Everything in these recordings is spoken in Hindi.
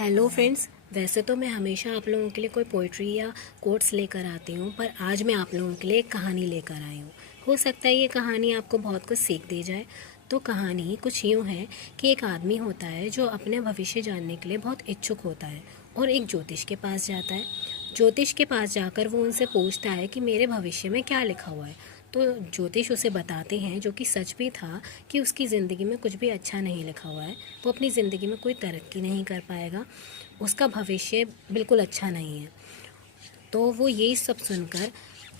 Hello friends. वैसे तो मैं हमेशा आप लोगों के लिए कोई पोइट्री या कोट्स लेकर आती हूँ, पर आज मैं आप लोगों के लिए एक कहानी लेकर आई हूँ। हो सकता है ये कहानी आपको बहुत कुछ सीख दे जाए। तो कहानी कुछ यूँ है कि एक आदमी होता है जो अपने भविष्य जानने के लिए बहुत इच्छुक होता है और एक ज्योतिष के पास जाता है। ज्योतिष के पास जाकर वो उनसे पूछता है कि मेरे भविष्य में क्या लिखा हुआ है। तो ज्योतिष उसे बताते हैं, जो कि सच भी था, कि उसकी ज़िंदगी में कुछ भी अच्छा नहीं लिखा हुआ है। वो अपनी ज़िंदगी में कोई तरक्की नहीं कर पाएगा, उसका भविष्य बिल्कुल अच्छा नहीं है। तो वो यही सब सुनकर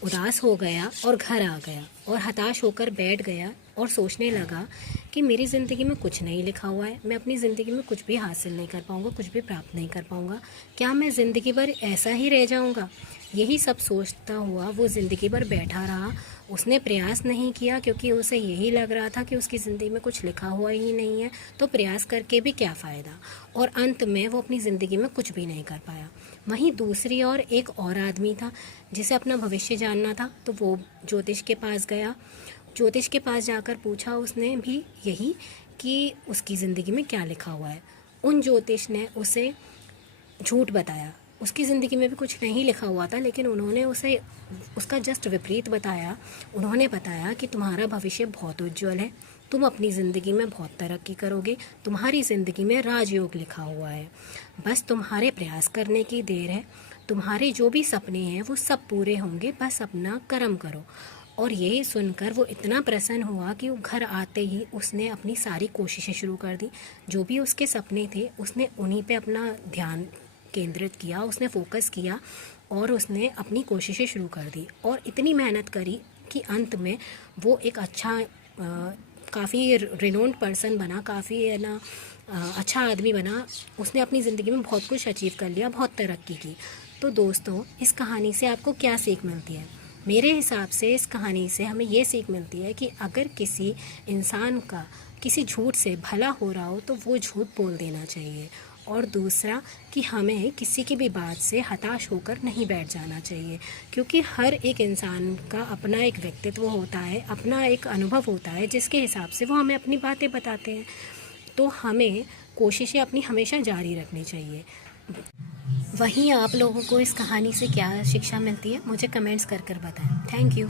उदास हो गया और घर आ गया और हताश होकर बैठ गया और सोचने लगा कि मेरी ज़िंदगी में कुछ नहीं लिखा हुआ है, मैं अपनी ज़िंदगी में कुछ भी हासिल नहीं कर पाऊँगा, कुछ भी प्राप्त नहीं कर पाऊँगा। क्या मैं ज़िंदगी भर ऐसा ही रह जाऊँगा? यही सब सोचता हुआ वो ज़िंदगी भर बैठा रहा। उसने प्रयास नहीं किया क्योंकि उसे यही लग रहा था कि उसकी ज़िंदगी में कुछ लिखा हुआ ही नहीं है, तो प्रयास करके भी क्या फ़ायदा। और अंत में वो अपनी ज़िंदगी में कुछ भी नहीं कर पाया। वहीं दूसरी ओर एक और आदमी था जिसे अपना भविष्य जानना था, तो वो ज्योतिष के पास गया। ज्योतिष के पास जाकर पूछा उसने भी यही कि उसकी ज़िंदगी में क्या लिखा हुआ है। उन ज्योतिष ने उसे झूठ बताया, उसकी ज़िंदगी में भी कुछ नहीं लिखा हुआ था, लेकिन उन्होंने उसे उसका जस्ट विपरीत बताया। उन्होंने बताया कि तुम्हारा भविष्य बहुत उज्जवल है, तुम अपनी ज़िंदगी में बहुत तरक्की करोगे, तुम्हारी ज़िंदगी में राजयोग लिखा हुआ है, बस तुम्हारे प्रयास करने की देर है, तुम्हारे जो भी सपने हैं वो सब पूरे होंगे, बस अपना कर्म करो। और यही सुनकर वो इतना प्रसन्न हुआ कि वो घर आते ही उसने अपनी सारी कोशिशें शुरू कर दी। जो भी उसके सपने थे उसने उन्हीं पे अपना ध्यान केंद्रित किया, उसने फोकस किया और उसने अपनी कोशिशें शुरू कर दी और इतनी मेहनत करी कि अंत में वो एक अच्छा काफ़ी रिनोन्ड पर्सन बना, काफ़ी है ना अच्छा आदमी बना। उसने अपनी ज़िंदगी में बहुत कुछ अचीव कर लिया, बहुत तरक्की की। तो दोस्तों, इस कहानी से आपको क्या सीख मिलती है? मेरे हिसाब से इस कहानी से हमें ये सीख मिलती है कि अगर किसी इंसान का किसी झूठ से भला हो रहा हो तो वो झूठ बोल देना चाहिए। और दूसरा कि हमें किसी की भी बात से हताश होकर नहीं बैठ जाना चाहिए, क्योंकि हर एक इंसान का अपना एक व्यक्तित्व होता है, अपना एक अनुभव होता है, जिसके हिसाब से वो हमें अपनी बातें बताते हैं। तो हमें कोशिशें अपनी हमेशा जारी रखनी चाहिए। वहीं आप लोगों को इस कहानी से क्या शिक्षा मिलती है, मुझे कमेंट्स कर कर बताएं। Thank you.